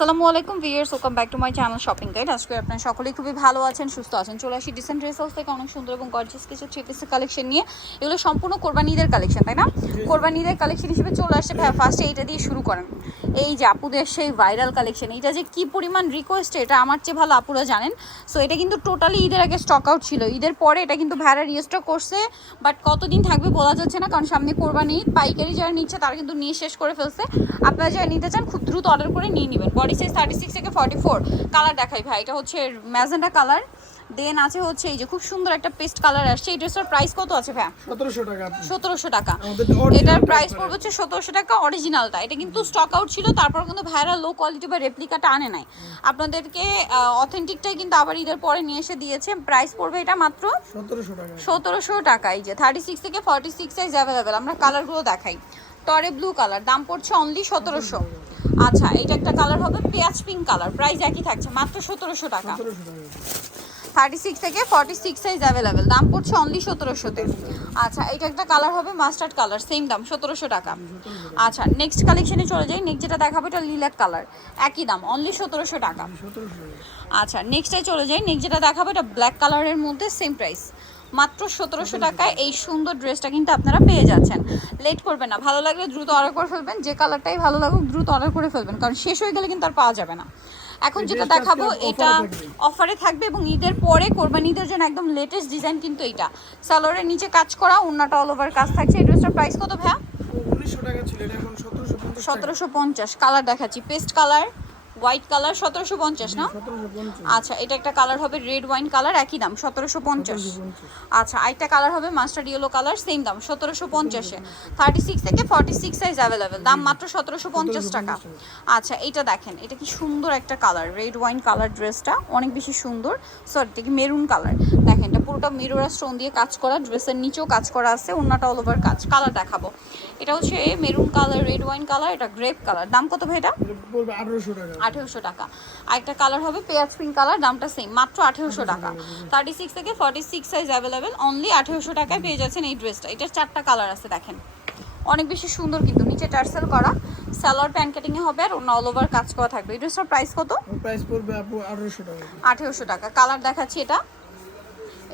আসসালামু আলাইকুম viewers, welcome back to my channel shopping guide. আজকে আপনারা সকলেই খুবই ভালো আছেন, সুস্থ আছেন। চলে আসি ডিসেন্ট ড্রেস হাউস থেকে অনেক সুন্দর এবং গর্জিয়াস কিছু থ্রি পিসের কালেকশন নিয়ে। এগুলো সম্পূর্ণ কোরবানি ঈদের কালেকশন, তাই না? কোরবানি ঈদের কালেকশন হিসেবে চলে আসছে। ভাই ফার্স্টে এইটা দিয়ে শুরু করেন। এই যে আপুদের সেই ভাইরাল কালেকশন, এটা যে কি পরিমাণ রিকোয়েস্ট, এটা আমার চেয়ে ভালো আপুরা জানেন। সো এটা কিন্তু টোটালি ঈদের আগে স্টক আউট ছিল, ঈদের পরে এটা কিন্তু ভাইরাল রিস্টক করছে। বাট কতদিন থাকবে বলা যাচ্ছে না, কারণ সামনে কোরবানি ঈদ। পাইকারি যারা নিচ্ছে তারা কিন্তু নিয়ে শেষ করে ফেলছে। আপনারা যারা নিতে চান খুব দ্রুত অর্ডার করে নিয়ে নেবেন। বডি সাইজ 36 থেকে 44। কালার দেখাই ভাই, এটা হচ্ছে ম্যাজেন্টা কালার, দেন আছে হচ্ছে এই যে খুব সুন্দর একটা পেস্ট কালার আসছে। এই ড্রেসটার প্রাইস কত আছে ভাই? 1700 টাকা। 1700 টাকা। এটার প্রাইস পড়বে হচ্ছে 1700 টাকা অরিজিনালটা। এটা কিন্তু স্টক আউট ছিল, তারপর কিন্তু ভাইরাল লো কোয়ালিটি বা রেপ্লিকাটা আনে নাই। আপনাদেরকে অথেন্টিকটাই কিন্তু আবার ঈদের পরে নিয়ে এসে দিয়েছে। প্রাইস পড়বে এটা মাত্র 1700 টাকা। 1700 টাকা। এই যে 36 থেকে 46 সাইজ অ্যাভেলেবেল। আমরা কালারগুলো দেখাই। টরে ব্লু কালার, দাম পড়ছে অনলি 1700। আচ্ছা, এটা একটা কালার হবে পেঁয়াজ পিঙ্ক কালার, প্রাইস একই থাকছে মাত্র 1700 টাকা। 36 থেকে 46 সাইজ অ্যাভেলেবেল, দাম পড়ছে অনলি 1700-তে। আচ্ছা, এটা একটা কালার হবে মাস্টার্ড কালার, সেম দাম 1700 টাকা। আচ্ছা, নেক্সট কালেকশনে চলে যাই। নেক্সট যেটা দেখাবো এটা লিলাক কালার, একই দাম অনলি 1700 টাকা। আচ্ছা, নেক্সটে চলে যাই। নেক্সট যেটা দেখাবো এটা ব্ল্যাক কালারের মধ্যে, সেম প্রাইস মাত্র 1700 টাকায়। এই সুন্দর ড্রেসটা কিন্তু আপনারা পেয়ে যাচ্ছেন। লেট করবেন না, ভালো লাগলে দ্রুত অর্ডার করে ফেলবেন। যে কালারটাই ভালো লাগুক দ্রুত অর্ডার করে ফেলবেন, কারণ শেষ হয়ে গেলে কিন্তু আর পাওয়া যাবে না। এখন যেটা দেখাবো এটা অফারে থাকবে এবং ঈদের পরে কোরবানি ঈদের জন্য একদম লেটেস্ট ডিজাইন কিন্তু এইটা। সালোয়ারের নিচে কাজ করা, ওন্নাটা অল ওভার কাজ থাকছে। এই ড্রেসটার প্রাইস কত ভাইয়া? 1900 টাকা ছিল, এটা এখন 1750। 1750। কালার দেখাচ্ছি, পেস্ট কালার, হোয়াইট কালার, 1750 না? 1750। আচ্ছা, এটা একটা কালার হবে রেড ওয়াইন কালার, একই দাম 1750। আচ্ছা, আরেকটা কালার হবে মাস্টার্ড ইয়েলো কালার, সেম দাম 1750-এ। 36 থেকে 46 সাইজ অ্যাভেলেবেল, দাম মাত্র 1750 টাকা। আচ্ছা, এটা দেখেন, এটা কি সুন্দর একটা কালার, রেড ওয়াইন কালার। ড্রেসটা অনেক বেশি সুন্দর। সরি, এটা কি মেরুন কালার। দেখেন, এটা পুরোটা মিরর স্টোন দিয়ে কাজ করা, ড্রেসের নিচেও কাজ করা আছে, ওন্নাটা অল ওভার কাজ। কালার দেখাবো, এটা হচ্ছে maroon colour, red wine colour, এটা গ্রেপ কালার। দাম কত ভাই এটা? বলবে 1800 টাকা। 1800 টাকা। আরেকটা কালার হবে পেঁয়াজ পিঙ্ক কালার, দামটা সেম মাত্র 1800 টাকা। 36 থেকে 46 সাইজ অ্যাভেলেবেল, অনলি 1800 টাকায় পেয়ে যাচ্ছেন এই ড্রেসটা। এটার 4টা কালার আছে, দেখেন অনেক বেশি সুন্দর কিন্তু। নিচে টার্সেল করা, সালোয়ার প্যান্ট কাটিং এ হবে আর অন্য অল ওভার কাজ করা থাকবে। এই ড্রেসটার প্রাইস কত? প্রাইস পড়বে আপু 1800 টাকা। 1800 টাকা। কালার দেখাচ্ছি, এটা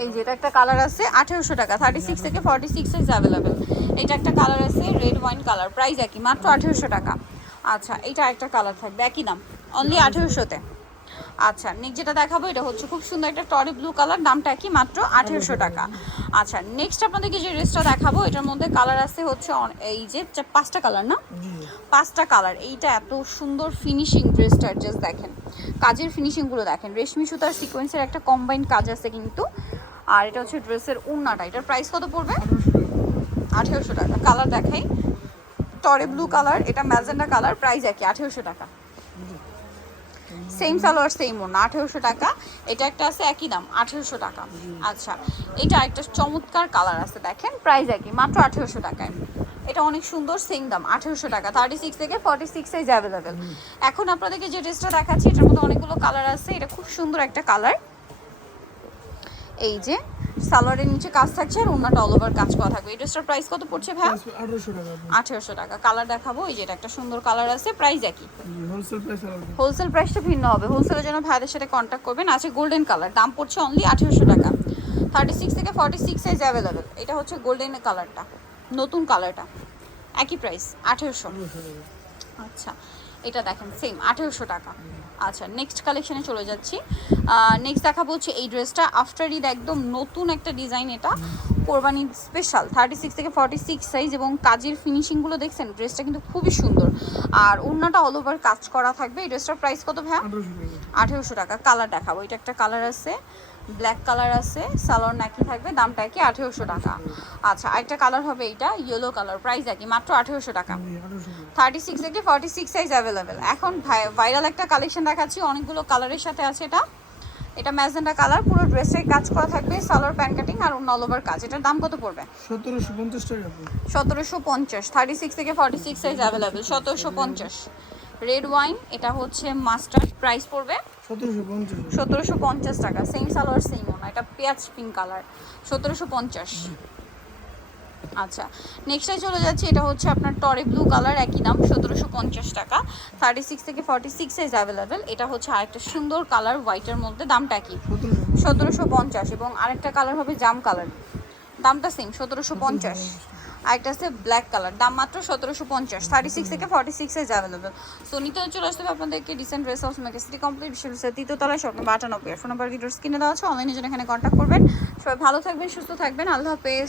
এই যে এটা একটা কালার আছে 1800 টাকা। 36 থেকে 46 সাইজ অ্যাভেলেবেল। এটা একটা কালার আছে রেড ওয়াইন কালার, প্রাইস একই মাত্র 1800 টাকা। আচ্ছা, এটা একটা কালার থাকবে একই দাম অনলি 1800-তে। আচ্ছা, নেক্সট যেটা দেখাবো এটা হচ্ছে খুব সুন্দর একটা টরি ব্লু কালার, দামটা কি মাত্র 1800 টাকা। আচ্ছা, নেক্সট আপনাদেরকে যে ড্রেসটা দেখাবো এটার মধ্যে কালার আছে হচ্ছে এই যে 5টা কালার না? 5টা কালার। এইটা এত সুন্দর ফিনিশিং ড্রেসটার, জাস্ট দেখেন কাজের ফিনিশিংগুলো দেখেন। রেশমি সুতার সিকোয়েন্সের একটা কম্বাইন্ড কাজ আছে কিন্তু। আর এটা হচ্ছে ড্রেসের ওড়নাটা। এটার প্রাইস কত পড়বে? 1800 টাকা। কালার দেখাই, টরে ব্লু কালার, এটা ম্যাজেন্ডা কালার, প্রাইস একই 1800 টাকা। সেম সালোয়ার সেম ওড়না, 1800 টাকা। এটা একটা আছে একই দাম 1800 টাকা। আচ্ছা, এটা একটা চমৎকার কালার আছে, দেখেন প্রাইস একই মাত্র 1800 টাকায়। এটা অনেক সুন্দর, সেম দাম 1800 টাকা। 36 থেকে 46 সাইজ অ্যাভেলেবেল। এখন আপনাদেরকে যে ড্রেসটা দেখাচ্ছি এটার মধ্যে অনেকগুলো কালার আছে। এটা খুব সুন্দর একটা কালার, এই যে সালোয়ারের নিচে কাজ থাকছে আর ওন্নাটা অল ওভার কাজ করা থাকবে। এই ড্রেসটার প্রাইস কত পড়ছে ভাই? 1800 টাকা। 1800 টাকা। কালার দেখাবো, এই যে এটা একটা সুন্দর কালার আছে, প্রাইস একই। হোলসেল প্রাইস আলাদা। হোলসেল প্রাইসটা ভিন্ন হবে, হোলসেলের জন্য ভাইদের সাথে কন্ট্যাক্ট করবেন। আছে গোল্ডেন কালার, দাম পড়ছে অনলি 1800 টাকা। 36 থেকে 46 সাইজ অ্যাভেলেবেল। এটা হচ্ছে গোল্ডেন কালারটা, নতুন কালারটা, একই প্রাইস 1800। আচ্ছা, এটা দেখেন সেম 1800 টাকা। আচ্ছা, নেক্সট কালেকশনে চলে যাচ্ছি। নেক্সট দেখাবো হচ্ছে এই ড্রেসটা আফটার ঈদ, একদম নতুন একটা ডিজাইন। এটা কোরবানি স্পেশাল, 36 থেকে 46 সাইজ এবং কাজের ফিনিশিংগুলো দেখছেন। ড্রেসটা কিন্তু খুবই সুন্দর আর ওড়নাটা অল ওভার কাজ করা থাকবে। এই ড্রেসটার প্রাইস কত ভাইয়া? 1800 টাকা। কালার দেখাবো, এটা একটা কালার আছে ব্ল্যাক কালার আছে, সালোয়ার নাকি থাকবে, দামটা কি 1800 টাকা। আচ্ছা, আরেকটা কালার হবে এইটা ইয়েলো কালার, প্রাইস একই মাত্র 1800 টাকা। 36 থেকে 46 সাইজ অ্যাভেলেবেল। এখন ভাইরাল একটা কালেকশন দেখাচ্ছি, অনেকগুলো কালারের সাথে আছে। এটা এটা ম্যাজেন্টা কালার, পুরো ড্রেসে কাজ করা থাকবে, সালোয়ার প্যান্ট কাটিং আর অল ওভার কাজ। এটার দাম কত পড়বে? 1750 টাকা। 1750। 36 থেকে 46 সাইজ অ্যাভেলেবেল, 1750। রেড ওয়াইন, এটা হচ্ছে মাস্টার্ড, প্রাইস পড়বে 1750। 1750 টাকা। সেম সালোয়ার সেম ওনা, এটা পেঁয়াজ পিঙ্ক কালার, 1750। আচ্ছা, নেক্সটে চলে যাচ্ছে, এটা হচ্ছে আপনার টরে ব্লু কালার, একই দাম 1750 টাকা। 36 থেকে 46 সাইজ অ্যাভেলেবেল। এটা হচ্ছে আরেকটা সুন্দর কালার হোয়াইটের মধ্যে, দামটা কি? 1750। এবং আরেকটা কালার হবে জাম কালার, দামটা সেম 1750। আরেকটা আছে ব্ল্যাক কালার, দাম মাত্র 1750। 36 থেকে 46 সাইজ অ্যাভেলেবেল। সো নিতে চলে আসতে হবে আপনাদেরকে dissent dress house mega city complete বিশ্ববিদ্যালয় তৃতীয়তলায়, শপ নম্বর 98। ফোন নাম্বার ভিডিওর স্ক্রিনে দেওয়া আছে, অনলাইনে জন্য এখানে কন্ট্যাক্ট করবেন। সবাই ভালো থাকবেন, সুস্থ থাকবেন, আল্লাহ হাফেজ।